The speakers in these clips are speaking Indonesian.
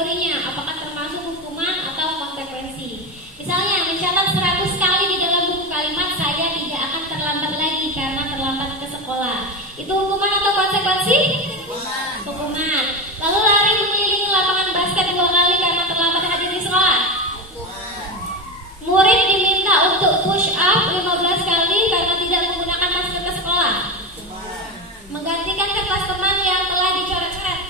kategorinya, apakah termasuk hukuman atau konsekuensi. Misalnya mencatat 100 kali di dalam buku kalimat saya tidak akan terlambat lagi karena terlambat ke sekolah. Itu hukuman atau konsekuensi? Hukuman. Lalu lari mengelilingi lapangan basket 2 kali karena terlambat hadir di sekolah. Murid diminta untuk push up 15 kali karena tidak menggunakan masker ke sekolah. Menggantikan kertas teman yang telah dicoret-coret.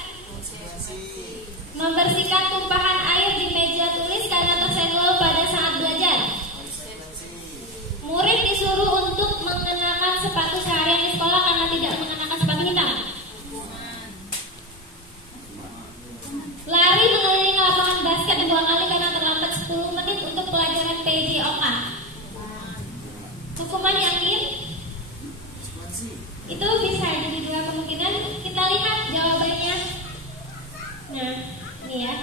Membersihkan tumpahan air di meja tulis karena tersenggol pada saat belajar. Murid disuruh untuk mengenakan sepatu seharian di sekolah karena tidak mengenakan sepatu hitam. Lari mengelilingi lapangan basket 2 kali karena terlambat 10 menit untuk pelajaran PJOK. Hukuman yakin? Itu bisa jadi 2 kemungkinan. Kita lihat jawabannya. Nah, ini ya.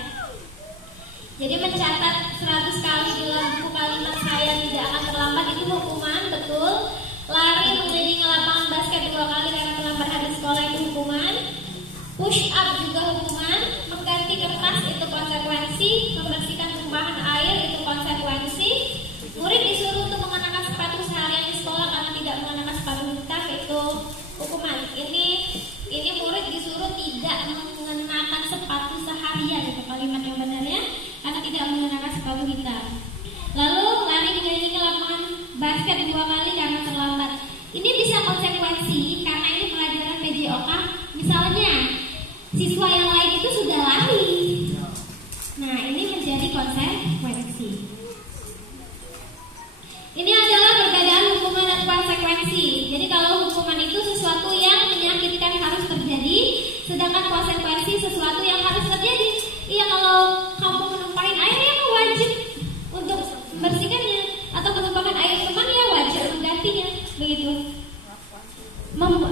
Jadi mencatat 100 kali dalam buku kalimat saya tidak akan terlambat itu hukuman, betul. Lari mengelilingi lapangan basket 2 kali karena terlambat hadir sekolah itu hukuman. Push up juga hukuman. Mengganti kertas itu konsekuensi. Membersihkan tumpahan air itu konsekuensi. Murid disuruh untuk mengenakan sepatu seharian di sekolah karena tidak mengenakan sepatu hitam itu hukuman. Ini murid disuruh tidak mengenakan sepatu seharian, itu kalimat yang benarnya, karena tidak mengenakan sepatu hitam. Lalu lari mengelilingi lapangan basket 2 kali karena terlambat. Ini bisa konsekuensi karena ini pelajaran PJOK. Misalnya siswa yang lain itu sudah lari. Nah, ini menjadi konsekuensi. Ini adalah perbedaan hukuman dan konsekuensi. Jadi kalau hukuman itu sesuatu yang menyakitkan harus terjadi, sedangkan konsekuensi sesuatu yang harus terjadi. Iya, kalau kamu menumpahin air ya wajib untuk membersihkannya, atau menumpahkan air teman ya wajib menggantinya, begitu.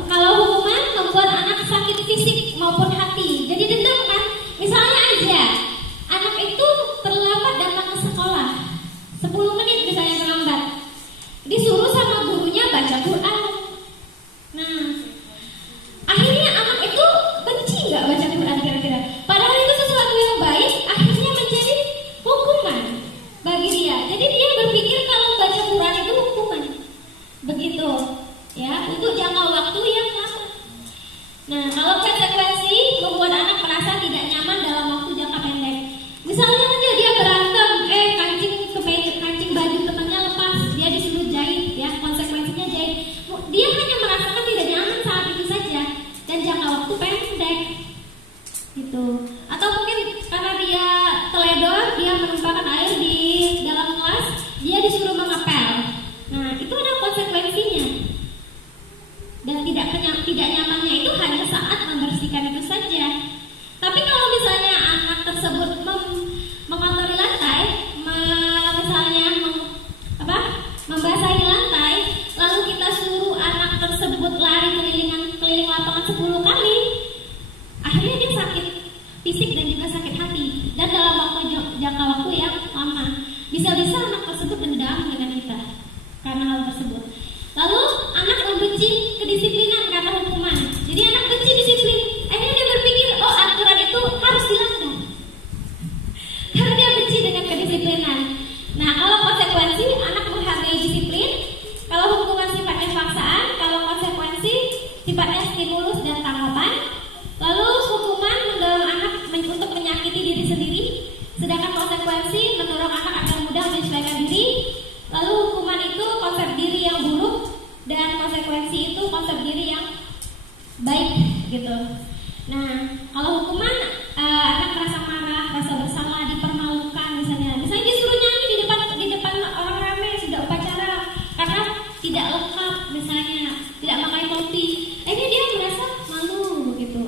Kalau hukuman membuat anak sakit fisik maupun hati, jadi dendam kan? Misalnya aja, anak itu terlambat datang ke sekolah 10 menit misalnya terlambat, disuruh sama gurunya baca Quran. Nah, akhirnya anak itu benci nggak baca Quran kira-kira? Padahal itu sesuatu yang baik, akhirnya menjadi hukuman bagi dia. Jadi dia berpikir kalau baca Quran itu hukuman, begitu ya, untuk jangka waktu yang lama. Nah, kalau konsekuensi membuat anak merasa tidak nyaman dalam waktu jangka pendek. Misalnya aja dia berantem, kancing baju temannya lepas, dia disuruh jahit, ya konsekuensinya jahit. Dia hanya merasakan tidak nyaman saat itu saja dan jangka waktu pendek, gitu. Atau mungkin karena dia teledor, dia menumpahkan air di dalam kelas, dia disuruh mengepel. Nah, itu ada konsekuensinya. Dan tidak nyamannya itu hanya saat membersihkan itu saja. Tapi kalau misalnya anak tersebut mengotori lantai, misalnya membasahi lantai, lalu kita suruh anak tersebut lari keliling lapangan 10 kali, akhirnya dia sakit fisik dan juga sakit hati, dan dalam jangka waktu yang lama. Bisa-bisa anak tersebut dendam dengan kita karena hal tersebut. Lalu anak membenci kedisiplinan karena hukuman. Jadi anak benci disiplin. Akhirnya dia berpikir, oh aturan itu harus dilanggar, karena dia benci dengan kedisiplinan. Nah, kalau konsekuensi anak menghargai disiplin. Kalau hukuman sifatnya paksaan, kalau konsekuensi sifatnya stimulus dan tanggapan. Lalu hukuman mendorong anak untuk menyakiti diri sendiri, sedangkan konsekuensi mendorong anak agar mudah menyesuaikan diri. Lalu hukuman itu konsep diri yang buruk, dan konsekuensi itu konsep diri yang baik, gitu. Nah, kalau hukuman anak merasa marah, rasa bersalah, dipermalukan, misalnya disuruh nyanyi di depan orang ramai sudah upacara karena tidak lengkap, misalnya tidak pakai topi, akhirnya dia merasa malu, gitu.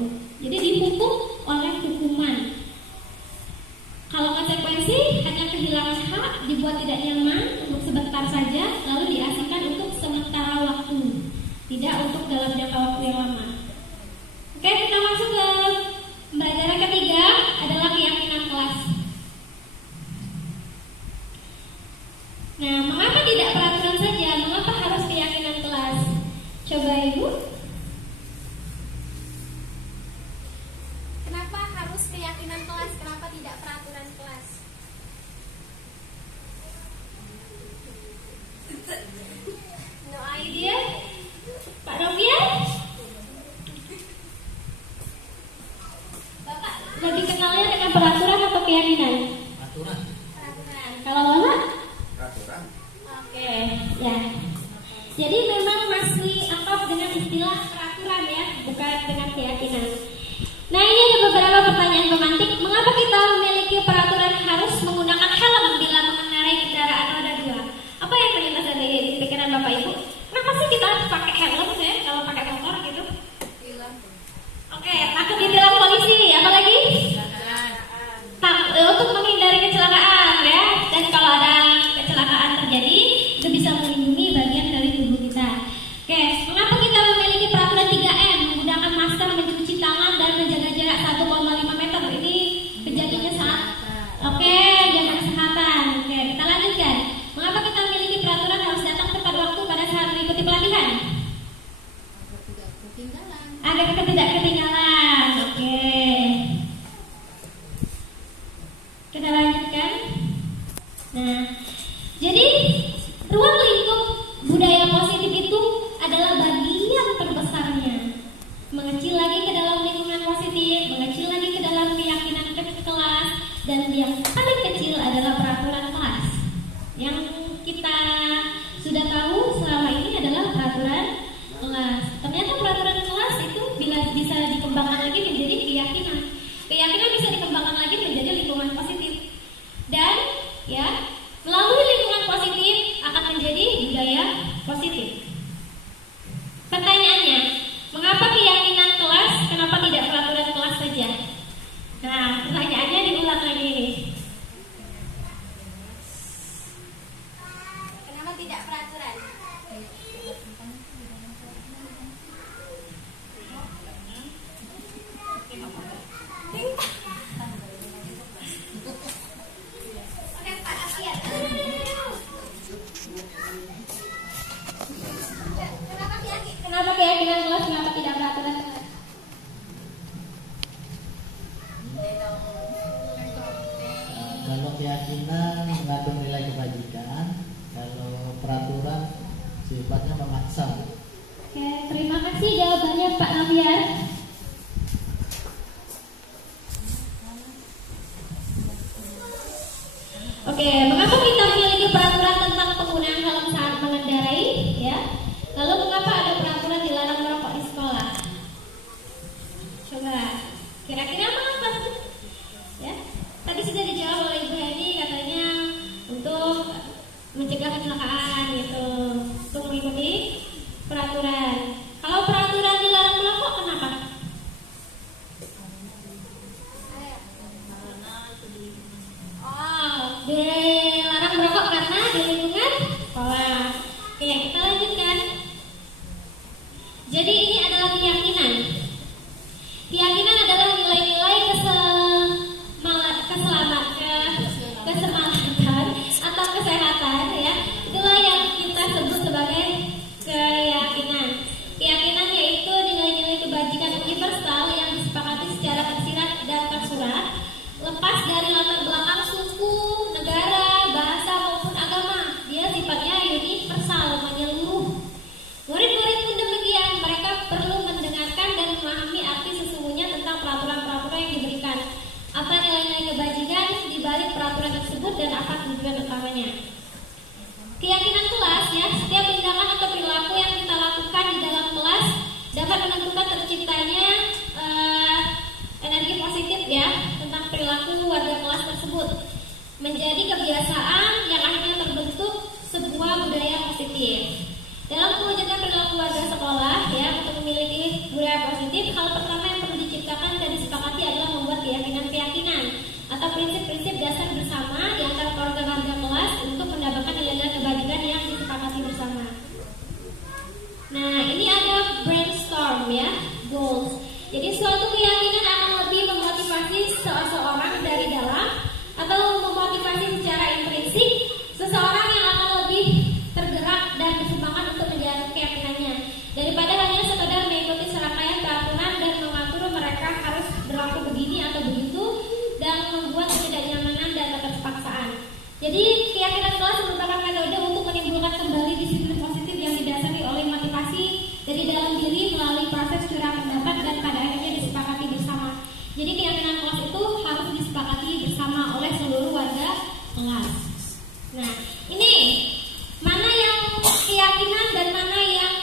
Jadi dihukum oleh hukuman. Kalau konsekuensi hanya kehilangan hak, dibuat tidak nyaman untuk sebentar saja, lalu diasingkan untuk sementara waktu, tidak untuk dalam jangka waktu yang lama. Oke, kita masuk ke pembelajaran ketiga, adalah keyakinan kelas. Nah, mengapa tidak peraturan saja? Mengapa harus keyakinan kelas? Coba Ibu. Kenapa harus keyakinan kelas? Kenapa tidak peraturan atau keyakinan? Peraturan. Peraturan. Kalau Bapak? Peraturan. Oke, ya. Jadi memang masih akrab dengan istilah peraturan ya, bukan dengan keyakinan. Nah, ini ada beberapa pertanyaan pemantik. Mengapa kita memiliki peraturan harus menggunakan helm bila mengendarai kendaraan roda 2? Apa yang melintas dari pikiran Bapak Ibu? Kenapa sih kita harus pakai helm ya kalau pakai motor gitu? Oke, takut ditilang polisi, apalagi? Untuk menghindari kecelakaan ya. Dan kalau ada kecelakaan terjadi, itu bisa melindungi bagian dari tubuh kita. Oke, mengapa kita memiliki peraturan 3M? Menggunakan masker, mencuci tangan, dan menjaga jarak 1,5 meter. Ini kejadiannya saat jaga kesehatan. Oke, kita lanjutkan. Mengapa kita memiliki peraturan harus datang tepat waktu pada saat mengikuti pelatihan? Agar tidak ketinggalan. Oke. Kita lanjutkan. Nah, jadi ruang lingkup budaya positif itu adalah bagian terbesarnya. Mengecil lagi ke dalam lingkungan positif, mengecil lagi ke dalam keyakinan kelas, dan yang paling kecil adalah peraturan kelas. Yang kita sudah tahu selama ini adalah peraturan kelas. Ternyata peraturan kelas itu bisa dikembangkan lagi menjadi keyakinan. Keyakinan bisa dikembangkan lagi menjadi lingkungan positif. Dan ya, melalui lingkungan positif akan menjadi budaya positif. Pertanyaannya, mengapa keyakinan kelas, kenapa tidak peraturan kelas saja? Nah, pertanyaannya diulang lagi ini. Kenapa tidak peraturan? Kenapa keyakinan kelas, kenapa tidak peraturan kelas? Kalau keyakinan mengandung nilai kebajikan, kalau peraturan sifatnya memaksa. Oke, terima kasih jawabannya Pak Nabiar. Oke, mengapa kita memiliki peraturan tentang penggunaan helm saat mengendarai? Ya, lalu mengapa ada peraturan dilarang merokok di sekolah? Coba, kira-kira mengapa sih? Ya, tadi sudah dijawab oleh Ibu Heni, katanya untuk mencegah kecelakaan gitu, untuk mengikuti peraturan. Kalau peraturan dilarang merokok, kenapa? Dilarang merokok karena di lingkungan sekolah. Oke, kita lanjutkan. Jadi ini adalah keyakinan. Keyakinan adalah nilai-nilai keselamatan atau kesehatan ya. Itulah yang kita sebut sebagai keyakinan. Keyakinan yaitu nilai-nilai kebajikan universal yang disepakati secara tersirat dan tersurat, lepas dari latar belakang suku, negara, bahasa maupun agama. Dia sifatnya universal, menyeluruh. Murid-murid pun demikian, mereka perlu mendengarkan dan memahami arti sesungguhnya tentang peraturan-peraturan yang diberikan. Apa nilai-nilai kebajikan di balik peraturan tersebut dan apa tujuan utamanya. Keyakinan kelas ya, setiap tindakan atau perilaku yang kita lakukan di dalam kelas dapat menentukan terciptanya energi positif ya tentang perilaku warga kelas tersebut, menjadi kebiasaan yang akhirnya terbentuk sebuah budaya positif. Dalam mewujudkan perilaku warga sekolah ya untuk memiliki budaya positif, hal pertama yang perlu diciptakan dan disepakati adalah membuat keyakinan-keyakinan atau prinsip-prinsip dasar bersama di antara warga-warga kelas untuk mendapatkan nilai-nilai kebajikan yang disepakati bersama. Nah, ini ada brainstorm ya, goals. Jadi suatu keyakinan akan lebih memotivasi seseorang dari dalam atau memotivasi secara intrinsik seseorang yang akan lebih tergerak dan bersemangat untuk menjalani keyakinannya daripada hanya sekedar mengikuti serangkaian peraturan dan mengatur mereka harus berlaku begini atau begitu dan membuat ketidaknyamanan dan keterpaksaan. Jadi keyakinan kelas merupakan metode untuk menimbulkan kembali disiplin positif yang didasari oleh motivasi dari dalam diri melalui proses curah pendapat dan pada akhirnya disepakati bersama. Jadi keyakinan kelas itu harus disepakati disepakati bersama oleh seluruh warga kelas. Nah, ini mana yang keyakinan dan mana yang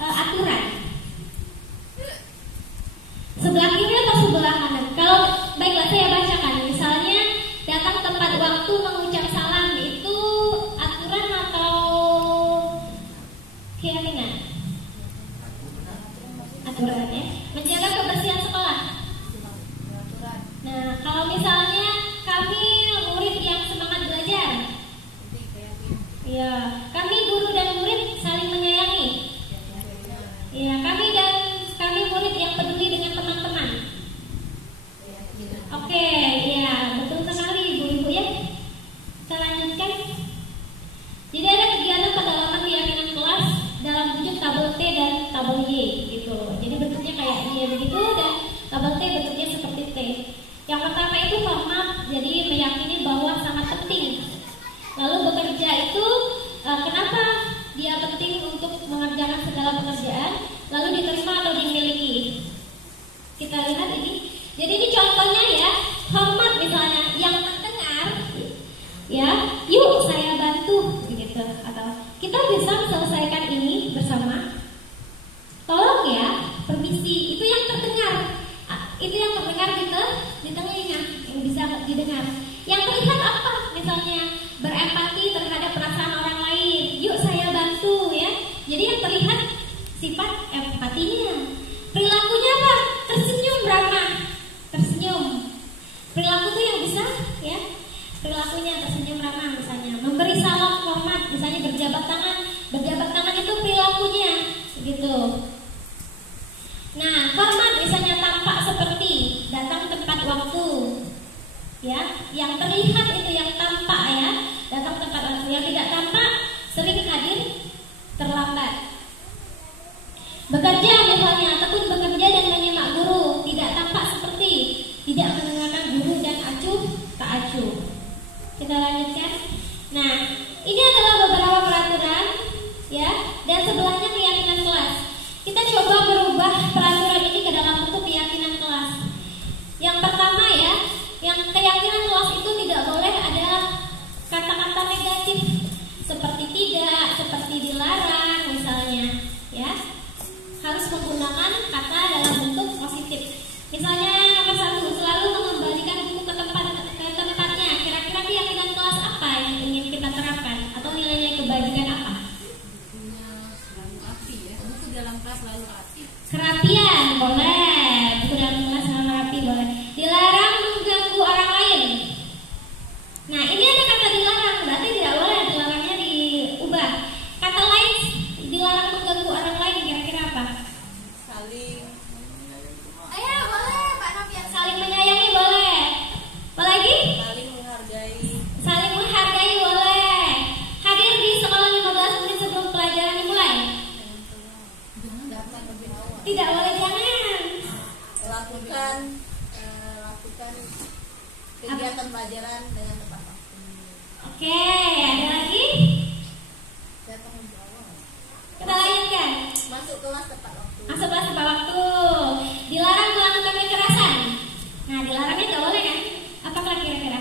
aturan? Sebelah kiri atau sebelah kanan? Kalau baiklah saya bacakan. Misalnya datang tepat waktu mengucap salam itu aturan atau keyakinan? Aturan ya. Menjaga kebersihan sekolah. Nah, kalau misalnya kami murid yang semangat belajar, ya, kami guru dan murid saling menyayangi. Ya, kami murid yang peduli dengan teman-teman. Oke, ya, betul sekali ibu-ibu ya. Kita lanjutkan. Jadi ada kegiatan pendalaman keyakinan kelas dalam wujud tabel T dan tabel Y gitu. Jadi bentuknya kayak Y begitu dan tabel T bentuknya seperti T. Yang pertama itu format, jadi meyakini bahwa sangat penting. Lalu bekerja itu kenapa dia penting untuk mengerjakan segala pekerjaan, lalu diterima atau dimiliki. Kita lihat ini. Jadi ini contohnya ya, hormat misalnya yang mendengar, ya, yuk saya bantu, begitu. Atau kita bisa selesaikan ini bersama. Tolong ya, permisi. Itu yang terdengar. Itu yang terdengar di telinga, yang bisa didengar. Yang terlihat apa? Misalnya berempati terhadap perasaan orang lain. Yuk saya bantu ya. Jadi yang terlihat sifat empatinya. Perilakunya apa? Tersenyum ramah. Tersenyum. Perilaku itu yang bisa ya. Perilakunya tersenyum ramah misalnya. Memberi salam hormat, misalnya berjabat tangan. Berjabat tangan itu perilakunya gitu. Nah, hormat misalnya tampak seperti datang tepat waktu. Ya, yang terlihat itu yang tampak ya, datang tepat waktu. Yang tidak tampak sering hadir terlambat. Bekerja misalnya ataupun bekerja dan menyimak guru, tidak tampak seperti tidak mendengarkan guru dan acuh tak acuh. Kita lanjutkan. Nah, ini adalah beberapa peraturan ya, dan sebelahnya keyakinan kelas. Kita coba berubah peraturan ini ke dalam bentuk keyakinan kelas. Yang pertama ya, yang keyakinan kelas itu tidak boleh ada kata-kata negatif seperti tidak, seperti dilarang misalnya, ya. Harus menggunakan kata dalam bentuk positif. Misalnya nomor 1, selalu mengembalikan buku ke tempatnya. Kira-kira keyakinan kelas apa yang ingin kita terapkan atau nilainya kebajikan apa? Dalam kelas selalu rapi. Kerapian boleh, buku dalam kelas selalu rapi boleh. Dilarang mengganggu orang lain. Nah, ini ada kata dilarang, berarti tidak boleh, dilarangnya diubah. Kata lain, dilarang mengganggu orang lain, kira-kira apa? Saling. Ayo boleh, Pak Novian. Saling menyayangi boleh. Apa lagi? Saling menghargai. Saling menghargai boleh. Hadir di sekolah 15 menit sebelum pelajaran dimulai. Tidak boleh, jangan. Lakukan kegiatan pelajaran dengan tepat waktu. Oke, ada lagi? Datang lebih awal. Kita lanjutkan. Masuk kelas tepat waktu. Masuk kelas tepat waktu. Dilarang melakukan kekerasan. Nah, dilarangnya nggak boleh kan? Apakah kira-kira?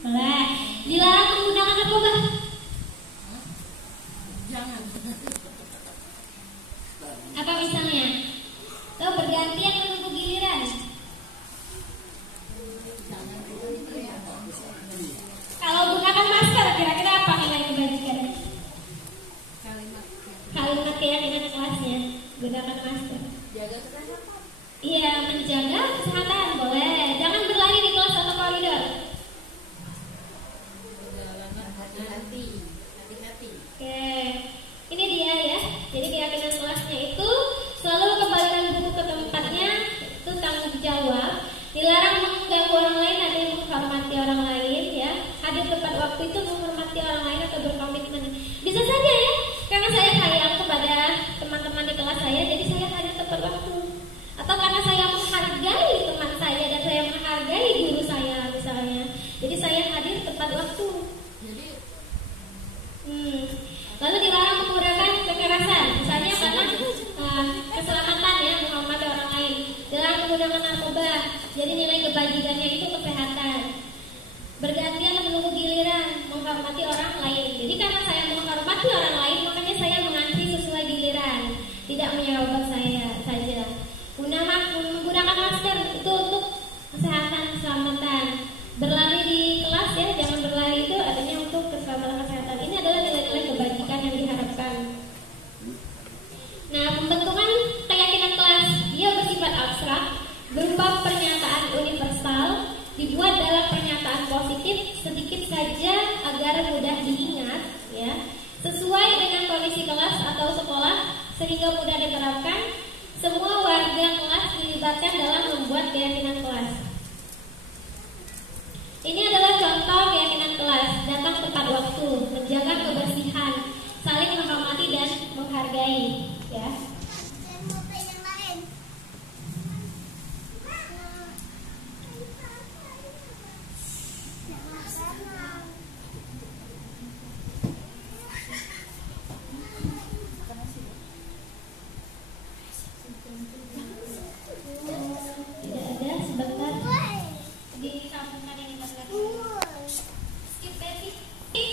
Boleh. Dilarang menggunakan narkoba. Jangan. Apa misalnya? Atau bergantian menunggu giliran. Kalau gunakan masker, kira-kira apa nilai kebajikannya? Kalimat keyakinan kelasnya, gunakan masker. Jaga kesehatan. Iya, menjaga kesehatan boleh. Jangan berlari di kelas atau koridor. Hati-hati. Oke, ini dia ya. Jadi keyakinan kelasnya itu selalu kembalikan buku ke tempatnya, itu tanggung jawab. Dilarang mengganggu orang lain, ada yang menghormati orang lain ya. Hadir tepat waktu itu menghormati orang lain atau berkomitmen. Bisa saja ya, karena saya sayang kepada teman-teman di kelas saya, jadi saya hadir tepat waktu. Atau karena saya menghargai teman saya dan saya menghargai guru saya misalnya, jadi saya hadir tepat waktu. Jadi Lalu dilarang menggunakan kekerasan, misalnya karena keselamatan ya menghormati orang lain. Dilarang menggunakan narkoba, jadi nilai kebajikannya itu kesehatan. Bergantian menunggu giliran, menghormati orang lain. Jadi karena saya menghormati orang lain, makanya saya mengantri sesuai giliran, tidak menyerobot saya saja. Menggunakan masker itu untuk kesehatan, keselamatan. Berlari di kelas ya, jangan berlari, itu artinya untuk keselamatan kesehatan. Ini adalah nilai-nilai kebajikan yang diharapkan. Nah, pembentukan keyakinan kelas dia bersifat abstrak, berupa pernyataan universal, dibuat dalam pernyataan positif sedikit saja agar mudah diingat, ya, sesuai dengan kondisi kelas atau sekolah sehingga mudah diterapkan. Semua warga kelas dilibatkan dalam membuat keyakinan kelas. Ini adalah contoh keyakinan kelas: datang tepat waktu, menjaga kebersihan, saling menghormati dan menghargai, ya.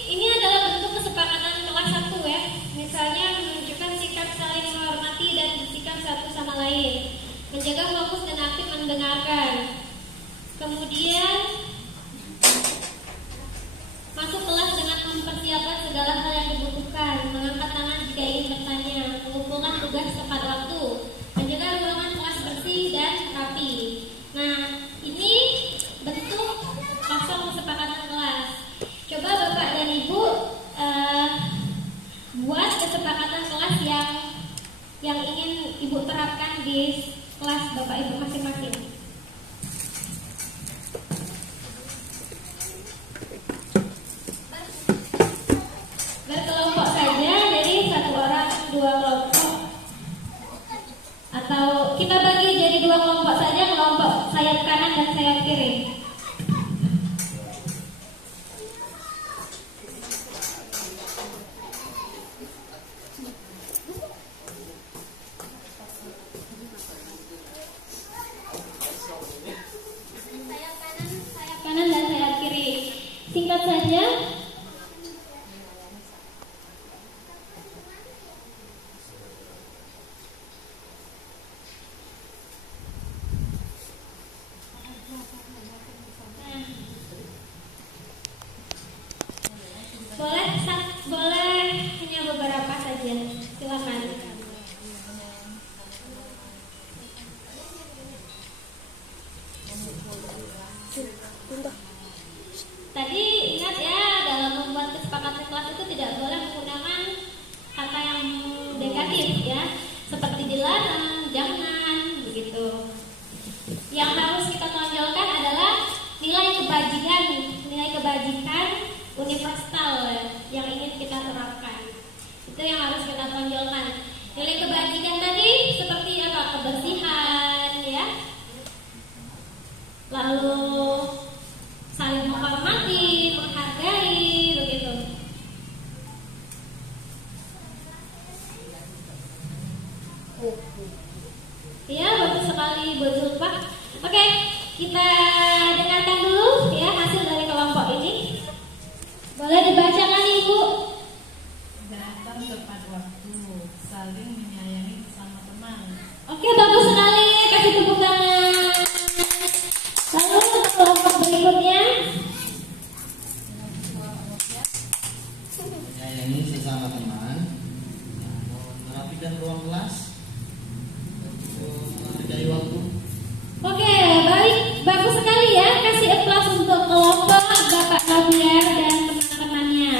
Ini adalah bentuk kesepakatan kelas 1 ya. Misalnya menunjukkan sikap saling menghormati dan bersikap satu sama lain, menjaga fokus dan aktif mendengarkan. Kemudian masuk kelas dengan mempersiapkan segala hal yang dibutuhkan, mengangkat tangan jika ingin bertanya, mengumpulkan tugas tepat waktu, menjaga ruangan kelas bersih dan rapi. Nah, ini bentuk kosong kesepakatan kelas. Coba Bapak dan Ibu buat kesepakatan kelas yang ingin Ibu terapkan di kelas Bapak Ibu masing-masing. Berkelompok saja, jadi 1 orang 2 kelompok, atau kita bagi jadi 2 kelompok saja, kelompok sayap kanan dan sayap kiri. Sayap kanan dan sayap kiri. Singkat saja. Boleh hanya beberapa saja, silakan. Tadi ingat ya, dalam membuat kesepakatan kelas itu tidak boleh menggunakan kata yang negatif ya, seperti dilarang, jangan, begitu. Yang harus kita tonjolkan adalah nilai kebajikan universal yang ingin kita terapkan. Itu yang harus kita tonjolkan. Nilai kebajikan tadi seperti apa? Kebersihan ya. Lalu saling menghormati, menghargai, begitu. Ya, bagus sekali Bu Zulfa. Oke, kita dengarkan dulu ya hasil dari kelompok ini. Boleh dibacakan Ibu? Datang tepat waktu, saling menyayangi bersama teman. Oke, bagus sekali. Kasih tepuk tangan. Lalu kelompok berikutnya. Menyayangi sesama teman, merapikan ruang kelas, menghargai waktu. Oke, baik, bagus sekali ya. Kasih aplaus untuk kelompok Bapak Nabiar dan teman-temannya.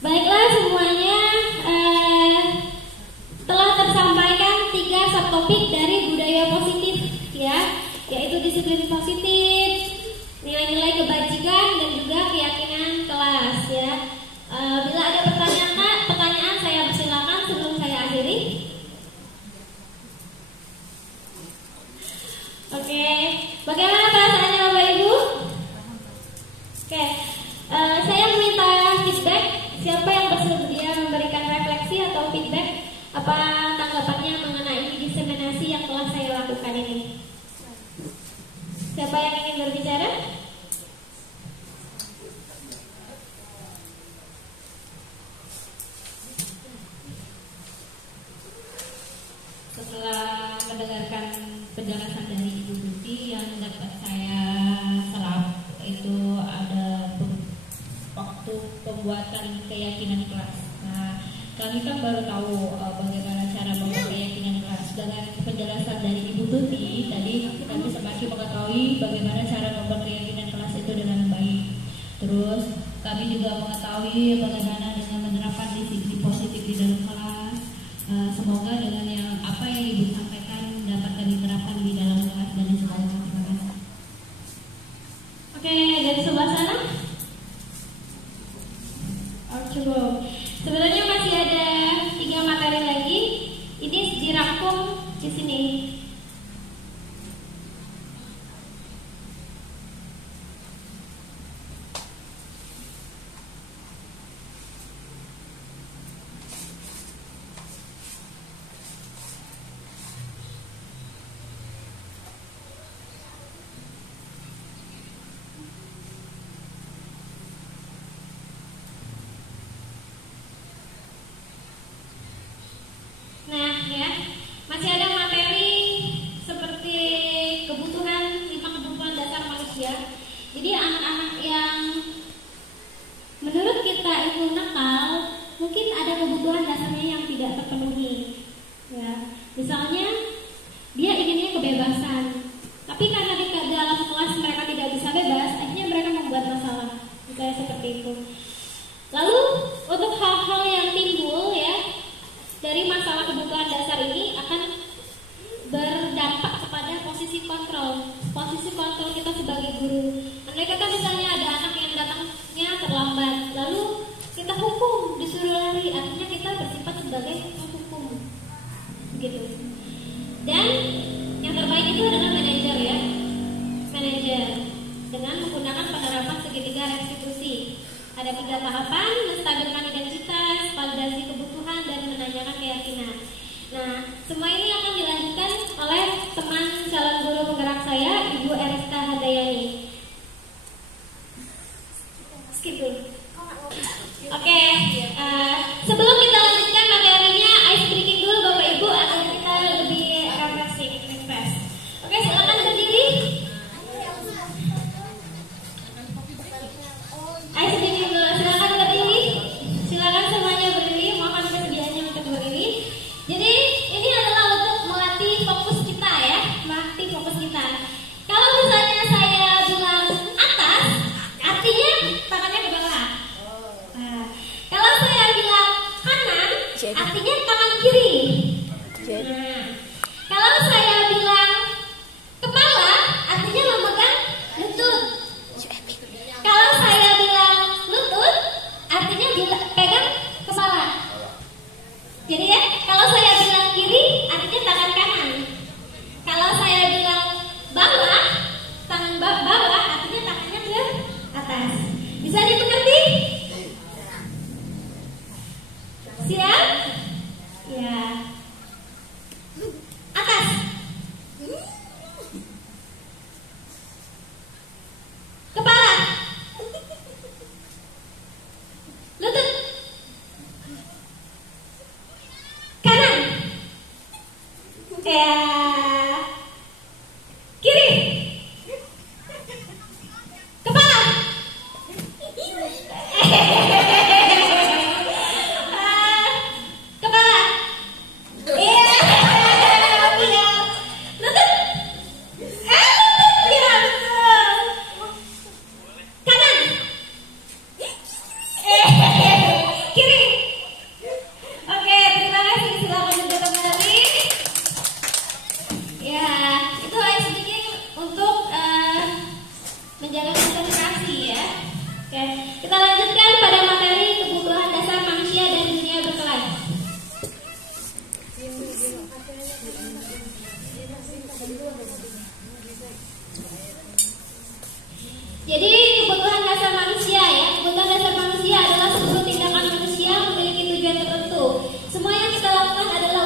Baiklah semuanya, telah tersampaikan 3 subtopik dari budaya positif ya, yaitu disiplin positif, nilai-nilai kebajikan dan juga keyakinan kelas ya. Bila ada pertanyaan saya persilakan sebelum saya akhiri. Oke, bagaimana perasaannya Bapak Ibu? Oke, saya meminta Apa tanggapannya mengenai diseminasi yang telah saya lakukan ini? Siapa yang ingin berbicara? Setelah mendengarkan penjelasan dari Ibu Tuti, yang dapat saya serap itu ada waktu pembuatan keyakinan kelas. Nah, kami kan baru tahu bagaimana cara membuat keyakinan kelas. Dengan penjelasan dari Ibu Tuti tadi, kami semakin mengetahui bagaimana cara membuat keyakinan kelas itu dengan baik. Terus kami juga mengetahui bagaimana dengan menerapkan disiplin positif di dalam kelas. Semoga dengan yang apa yang Ibu sampaikan dapat kami terapkan di dalam kelas dan di sekolah. Terima kasih. Oke, dari sebelah sana. Oh, cukup. Sebenarnya masih ada 3 materi lagi. Ini dirangkum di sini. Nah, ya, masih ada materi seperti kebutuhan 5 kebutuhan dasar manusia. Jadi anak-anak yang menurut kita itu nakal, mungkin ada kebutuhan dasarnya yang tidak terpenuhi. Ya, misalnya dia inginnya kebebasan, tapi karena di dalam kelas mereka tidak bisa bebas, akhirnya mereka membuat masalah. Misalnya seperti itu. Lalu untuk hal-hal yang timbul ya dari masalah kebutuhan dasar ini akan berdampak kepada posisi kontrol kita sebagai guru. Andai kata misalnya ada anak yang datangnya terlambat, lalu kita hukum, disuruh lari, artinya kita bersifat sebagai penghukum, begitu. Dan yang terbaik itu adalah manajer ya, manajer dengan menggunakan penerapan segitiga restitusi. Ada 3 tahapan: menstabilkan identitas, validasi kebutuhan, dan menanyakan keyakinan. Nah, semua ini akan dilanjutkan oleh teman calon guru penggerak saya, Ibu Eriska Hadayani. Skip dulu. Oke, sebelum kita lanjutkan materinya, ice breaking dulu Bapak Ibu agar kita lebih refresh. Oke, silakan berdiri. Ice breaking dulu, silakan berdiri. Silakan semuanya berdiri. Mohon kesediaannya untuk berdiri. Jadi ini adalah untuk melatih fokus kita ya, melatih fokus kita. Kalau misalnya saya bilang atas, artinya tangannya ke bawah. Nah, kalau saya bilang kanan, artinya tangan kiri. Nah, kalau saya bilang kepala, artinya memegang lutut. Kalau saya bilang lutut, artinya pegang kepala. Jadi ya, kalau saya bilang kiri, artinya tangan kanan. Kalau saya bilang bawah, tangan bawah, artinya tangannya ke atas. Bisa dimengerti? Siap? Ya. Atas. Kepala. Lutut. Kanan. Ya. Kiri. Kepala. Kepala. Iya. Iya. Lutut. Iya, betul. Kanan. Kiri. Oke, terima kasih. Silakan duduk kembali. Ya, itu ice breaking untuk menjaga konsentrasi ya. Oke, kita lanjutkan pada materi kebutuhan dasar manusia dan dunia berkelas. Jadi kebutuhan dasar manusia ya, kebutuhan dasar manusia adalah seluruh tindakan manusia memiliki tujuan tertentu. Semua yang kita lakukan adalah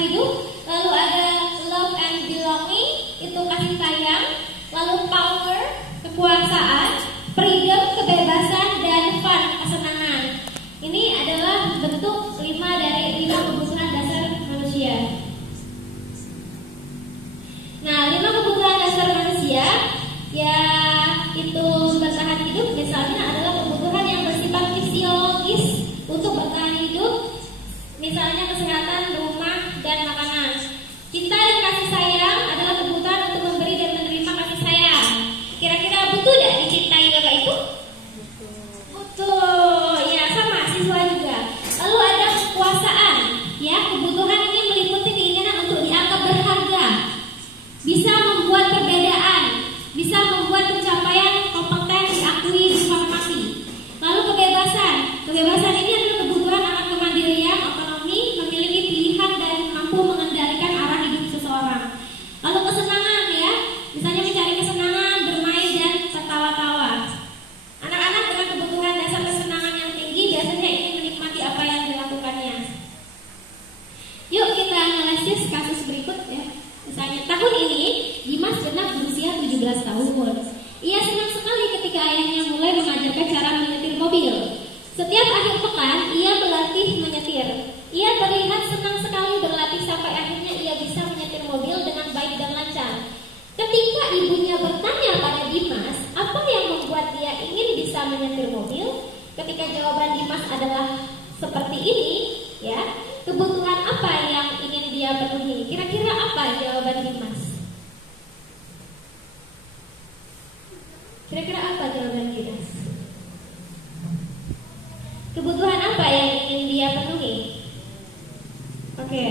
hidup. Lalu ada love and belonging, itu kasih sayang. Lalu power, kekuasaan, freedom, kebebasan, dan fun, kesenangan. Ini adalah bentuk 5 dari 5 kebutuhan dasar manusia. Nah, 5 kebutuhan dasar manusia, ya itu bertahan hidup, misalnya adalah kebutuhan yang bersifat fisiologis untuk bertahan hidup, misalnya kesehatan, rumah, dan makanan. Cinta dan kasih sayang adalah kebutuhan untuk memberi dan menerima kasih sayang. Kira-kira butuh tidak dicintai Bapak Ibu? Butuh, ya sama siswa juga. Lalu ada kekuasaan, ya kebutuhan ini meliputi keinginan untuk dianggap berharga, bisa membuat perbedaan, bisa membuat pencapaian kompeten diakui, dihormati. Lalu kebebasan, kebebasan ini adalah kebutuhan akan kemandirian, otonomi, memiliki pilihan dan mampu mengendalikan arah hidup seseorang. Lalu kesenangan, ya, misalnya mencari kesenangan, bermain dan tertawa-tawa. Anak-anak dengan kebutuhan dasar kesenangan yang tinggi biasanya ingin menikmati apa yang dilakukannya. Yuk kita analisis kasus berikut, ya. Misalnya tahun ini Dimas genap berusia 17 tahun. Ia senang sekali ketika ayahnya mulai mengajarkan cara menyetir mobil. Setiap akhir pekan ia berlatih menyetir. Ia terlihat senang sekali berlatih sampai akhirnya ia bisa menyetir mobil dengan baik dan lancar. Ketika ibunya bertanya pada Dimas apa yang membuat dia ingin bisa menyetir mobil, ketika jawaban Dimas adalah seperti ini, ya, kebutuhan apa yang ingin dia penuhi? Kira-kira apa jawaban Dimas? Kira-kira apa jawaban Dimas? Kebutuhan apa yang ingin dia penuhi? Oke.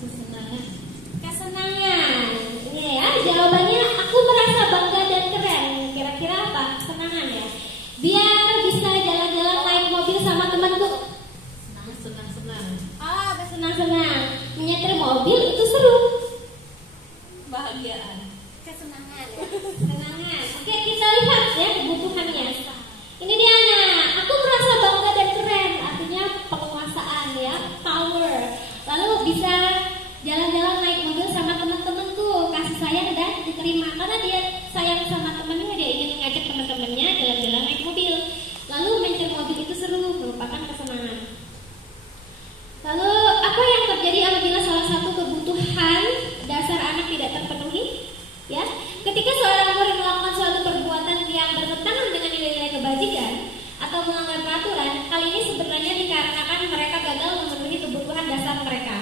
Kesenangan. Kesenangan. Ini ya, jawabannya aku merasa bangga dan keren. Kira-kira apa? Kesenangan, ya. Biar bisa jalan-jalan naik mobil sama temanku. Senang-senang. Senang-senang. Menyetir mobil itu seru. Bahagiaan. Kesenangan. Kesenangan. Oke, kita lihat ya kebutuhannya. Ini dia, nah, aku merasa bangga dan keren. Artinya penguasaan, ya, power. Lalu bisa jalan-jalan naik mobil sama teman-temanku, kasih sayang dan diterima. Karena dia sayang sama temannya, dia ingin mengajak teman-temannya jalan-jalan naik mobil. Lalu menyetir mobil itu seru, merupakan kesenangan. Lalu apa yang terjadi apabila salah satu kebutuhan dasar anak tidak terpenuhi? Ya, ketika seorang murid melakukan suatu perbuatan yang bertentangan dengan nilai-nilai kebajikan atau melanggar peraturan, hal ini sebenarnya dikarenakan mereka gagal memenuhi kebutuhan dasar mereka.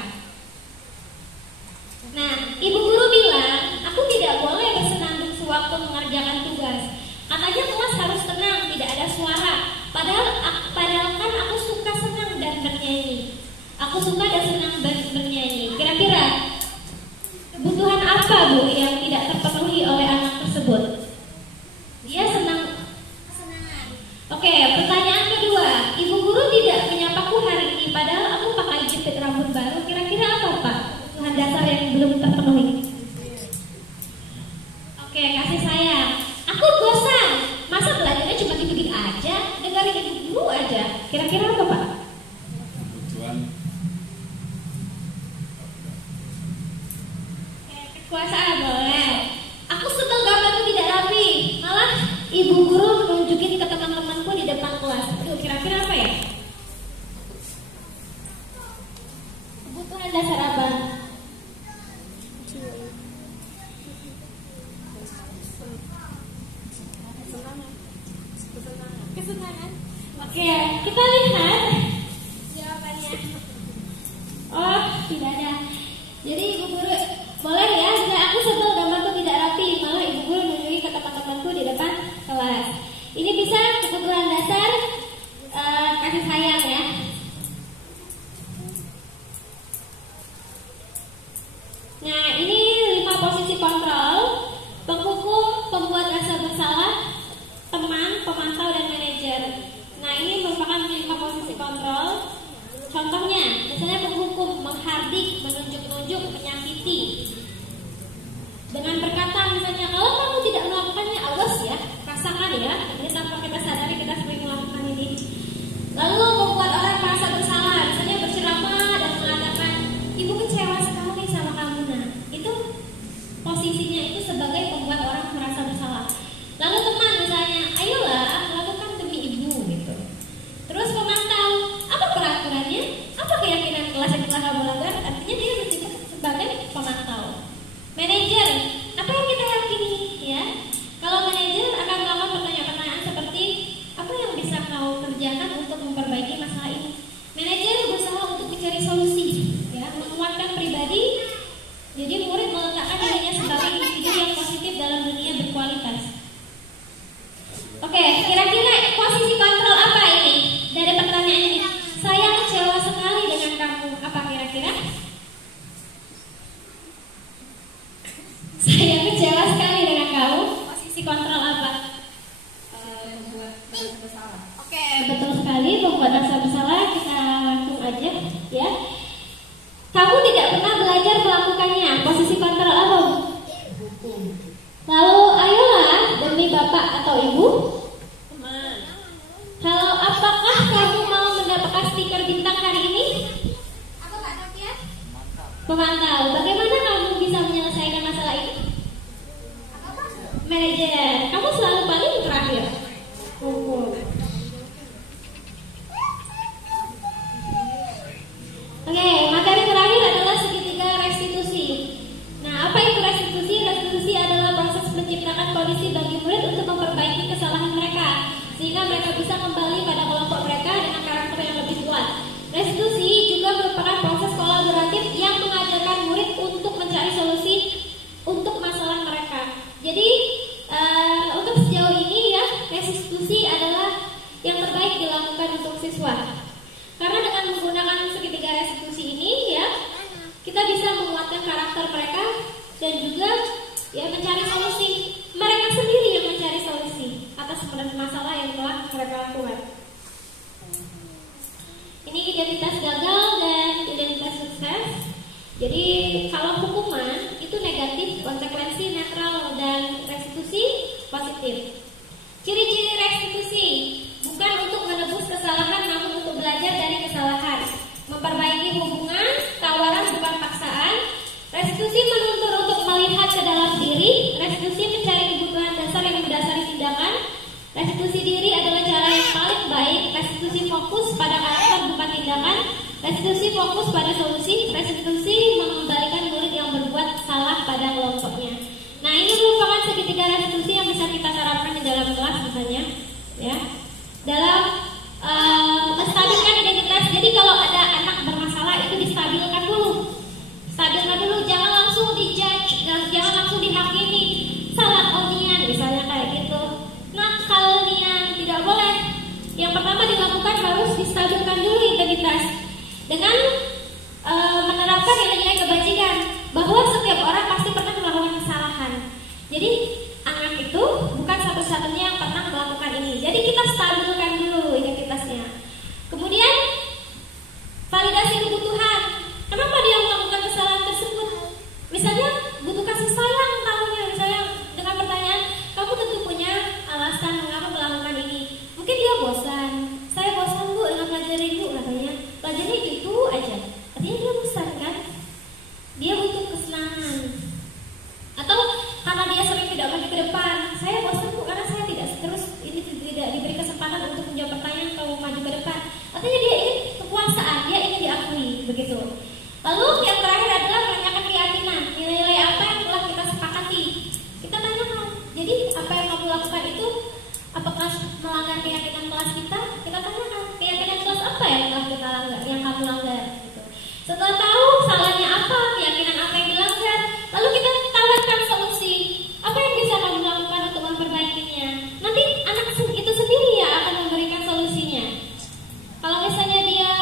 Nah, ibu guru bilang, aku tidak boleh bersenandung sewaktu mengerjakan tugas. Katanya kelas harus tenang, tidak ada suara. Padahal kan aku suka senang dan bernyanyi. Aku suka dan senang bernyanyi. Kira-kira kebutuhan apa, Bu, yang tidak terpenuhi oleh anak tersebut? Dia senang. Kesenangan. Oke, pertanyaan kedua. Ibu guru tidak menyapaku hari ini, padahal aku pakai jepit rambut baru. Kira-kira apa, Pak? Kebutuhan dasar yang belum terpenuhi. Oke, kasih sayang. Aku bosan. Masa belajarnya cuma gitu-gitu aja? Dengerin ibu guru aja. Kira-kira apa, Pak? Kebutuhan Kekuasaan boleh. Aku sebel gambarku tidak rapi. Malah ibu guru menunjukin ke teman-temanku di depan kelas. Aduh, kira-kira apa ya? Kebutuhan dasar apa? Kesenangan. Oke, kita lihat jawabannya. Oh, tidak ada. Jadi ibu guru boleh ya, aku sebel gambarku tidak rapi. Malah ibu guru menunjuki ke teman-temanku di depan kelas. Ini bisa kebutuhan dasar kasih sayang, ya. Nah, ini 5 posisi kontrol: penghukum, pembuat rasa bersalah, teman, pemantau, dan manajer. Nah, ini merupakan 5 posisi kontrol. Contohnya, misalnya penghukum, menghardik, menunjuk-nunjuk, menyakiti. Dengan berkata misalnya, kalau kamu tidak melakukannya, awas ya, rasakan ya. Ini tanpa kita sadari kita sering melakukan ini. Lalu membuat orang merasa bersalah, misalnya berceramah dan berusaha melanggar, artinya dia bertindak sebagai pemantau. Manajer, apa yang kita yakini ya? Kalau manajer akan melakukan pertanyaan-pertanyaan seperti apa yang bisa kau kerjakan untuk memperbaiki masalah ini? Manajer berusaha untuk mencari solusi, ya, menguatkan pribadi. Jadi murid meletakkan dirinya sebagai individu yang positif dalam dunia berkualitas. Oke, kira-kira posisi kontrol apa ini? Dari pertanyaan ini, saya kecewa sekali dengan kamu. Apa kira-kira? Saya kecewa sekali dengan kamu. Posisi kontrol apa? Membuat merasa bersalah. Oke, betul sekali, membuat rasa bersalah. Kita langsung aja, ya. Kamu tidak pernah belajar melakukannya. Posisi kontrol apa? Lalu, ayolah demi bapak atau ibu. Kalau apakah kamu mau mendapatkan stiker bintang hari ini? Apa Kak Novia? Pemantau. Bagaimana kamu bisa menyelesaikan masalah ini? Manajer, kamu selalu paling terakhir. Oke, materi terakhir adalah segitiga restitusi. Nah, apa itu restitusi? Restitusi adalah proses menciptakan kondisi bagi murid untuk memperbaiki kesalahan mereka, sehingga mereka bisa kembali pada kelompok mereka dengan karakter yang lebih kuat. Restitusi juga merupakan proses kolaboratif yang mengajarkan murid untuk mencari solusi untuk masalah mereka. Jadi, untuk sejauh ini ya, restitusi adalah yang terbaik dilakukan untuk siswa. Karena dengan menggunakan segitiga restitusi ini ya, kita bisa menguatkan karakter mereka dan juga ya mencari solusi. Mereka sendiri yang mencari solusi atas masalah yang telah mereka lakukan. Ini identitas gagal dan identitas sukses. Jadi kalau hukuman itu negatif, konsekuensi netral, dan restitusi positif. Ciri-ciri restitusi bukan untuk menebus kesalahan, namun untuk belajar dari kesalahan. Memperbaiki hubungan, tawaran bukan paksaan. Restitusi menuntut untuk melihat ke dalam diri. Restitusi mencari kebutuhan dasar yang mendasari tindakan. Restitusi diri adalah cara yang paling baik. Restitusi fokus pada karakter bukan tindakan. Restitusi fokus pada solusi. Restitusi mengembalikan murid yang berbuat salah pada kelompoknya. Nah, ini merupakan segitiga restitusi yang bisa kita terapkan di dalam kelas misalnya, ya. Dalam menstabilkan identitas. Jadi kalau ada anak bermasalah itu distabilkan dulu. Stabilkan dulu, jangan langsung dijudge, jangan langsung dihakimi. Salah nian misalnya kayak gitu. Nakal nian, tidak boleh. Yang pertama dilakukan harus distabilkan dulu identitas dengan menerapkan nilai-nilai kebajikan, bahwa setiap orang pasti pernah melakukan kesalahan. Jadi anak itu bukan satu-satunya yang pernah melakukan ini. Jadi kita stabilkan dulu identitasnya. Kemudian validasi kebutuhan. Kenapa dia melakukan kesalahan tersebut? Misalnya butuh kasih sayang tahunya, misalnya dengan pertanyaan, kamu tentu punya alasan mengapa melakukan ini. Mungkin dia bosan. Saya bosan bu dengan pelajari ibu katanya. Pelajari itu aja. Artinya dia bosan kan? Dia butuh kesenangan. Atau karena dia sering tidak maju ke depan, saya bosan bu karena saya tidak diberi kesempatan untuk menjawab pertanyaan kalau maju ke depan. Artinya dia ingin kekuasaan, dia ingin diakui begitu. Lalu yang terakhir adalah menanyakan keyakinan, nilai-nilai apa yang telah kita sepakati. Kita tanyakan, jadi apa yang kamu lakukan itu apakah melanggar keyakinan kelas kita? Kita tanyakan, keyakinan kelas apa yang telah kita langgar, yang kamu langgar gitu. Setelah tahu salahnya apa, keyakinan apa yang dilanggar, lalu kita tawarkan solusi. Apa yang bisa kamu lakukan untuk memperbaikinya? Nanti anak itu sendiri ya akan memberikan solusinya. Kalau misalnya dia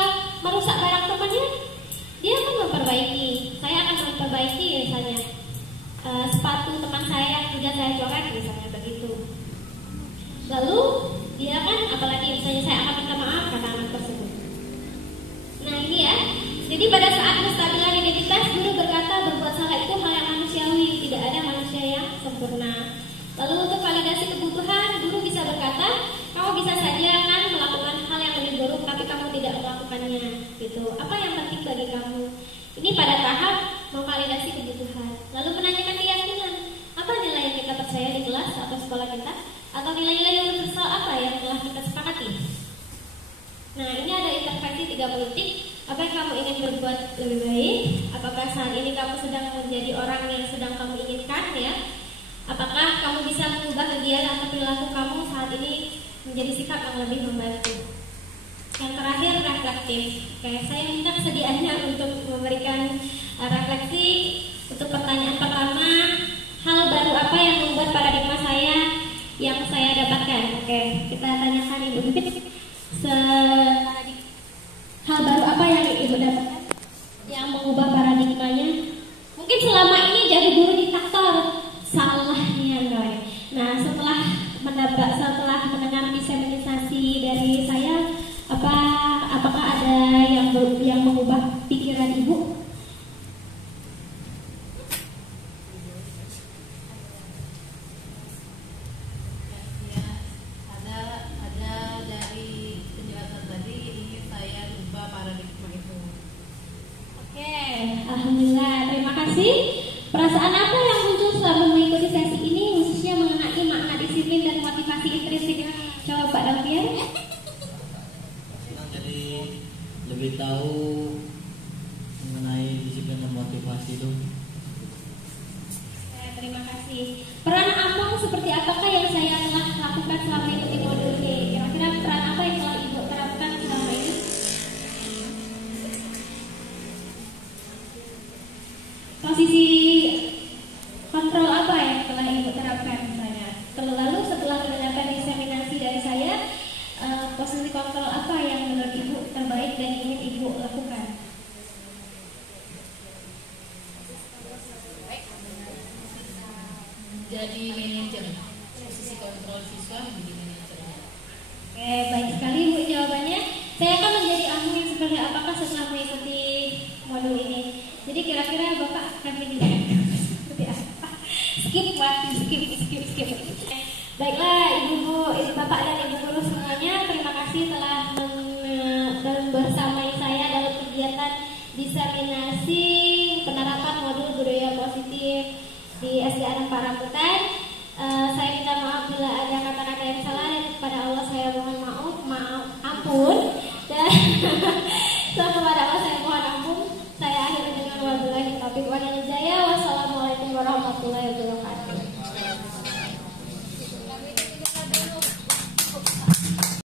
merusak barang temannya, dia akan memperbaiki. Saya akan memperbaiki misalnya sepatu teman saya yang sudah saya coret misalnya begitu. Lalu dia kan apalagi misalnya saya akan minta maaf kata anak tersebut. Nah ini ya. Jadi pada saat penstabilan identitas, guru berkata berbuat salah itu hal yang manusiawi, tidak ada manusia yang sempurna. Lalu untuk validasi kebutuhan, guru bisa berkata, kamu bisa saja kan melakukan hal yang lebih buruk, tapi kamu tidak melakukannya, gitu. Apa yang penting bagi kamu? Ini pada tahap memvalidasi kebutuhan. Lalu menanyakan keyakinan, apa nilai yang kita percaya di kelas atau sekolah kita, atau nilai-nilai universal apa yang telah kita sepakati. Nah ini ada intervensi 30 detik. Apa yang kamu ingin berbuat lebih baik? Apakah saat ini kamu sedang menjadi orang yang sedang kamu inginkan ya? Apakah kamu bisa mengubah kegiatan atau perilaku kamu saat ini menjadi sikap yang lebih membantu? Yang terakhir, reflektif. Oke, saya minta kesediaannya untuk memberikan refleksi untuk pertanyaan pertama. Hal baru apa yang membuat paradigma saya yang saya dapatkan? Oke, kita tanyakan Ibu Bibit. Hal baru apa yang Ibu dapatkan yang mengubah paradigmanya? Mungkin selama ini jadi guru diktator, salahnya Noy. Nah, setelah mendengar diseminisasi dari saya, apakah ada yang mengubah pikiran Ibu? Ada dari penjelasan tadi ingin saya ubah paradigma itu. Oke, alhamdulillah, terima kasih. Perasaan apa yang muncul selama mengikuti sesi ini, khususnya mengenai makna disiplin dan motivasi intrinsik? Coba Pak Davian. Jadi lebih tahu mengenai disiplin dan motivasi itu. Terima kasih. Peran Among seperti apakah yang saya telah lakukan selama mengikuti modul ini? Kira-kira peran apa yang telah Ibu terapkan selama ini? Posisi kontrol apa yang telah Ibu terapkan misalnya? Lalu setelah mendengarkan diseminasi dari saya, posisi kontrol apa yang menurut Ibu terbaik dan ingin Ibu lakukan? Jadi manajer, posisi kontrol siswa menjadi manajernya. Oke, baik sekali Bu jawabannya. Saya akan menjadi ahli yang seperti apakah setelah mengikuti modul ini. Jadi kira-kira Bapak akan menjadi seperti apa? Skip. Baiklah Ibu Bapak dan Ibu guru semuanya, terima kasih telah bersamai saya dalam kegiatan diseminasi penerapan modul budaya positif di SDA Pak Rambutan. Saya minta maaf bila ada kata-kata yang salah, dan kepada Allah saya mohon maaf ampun. Dan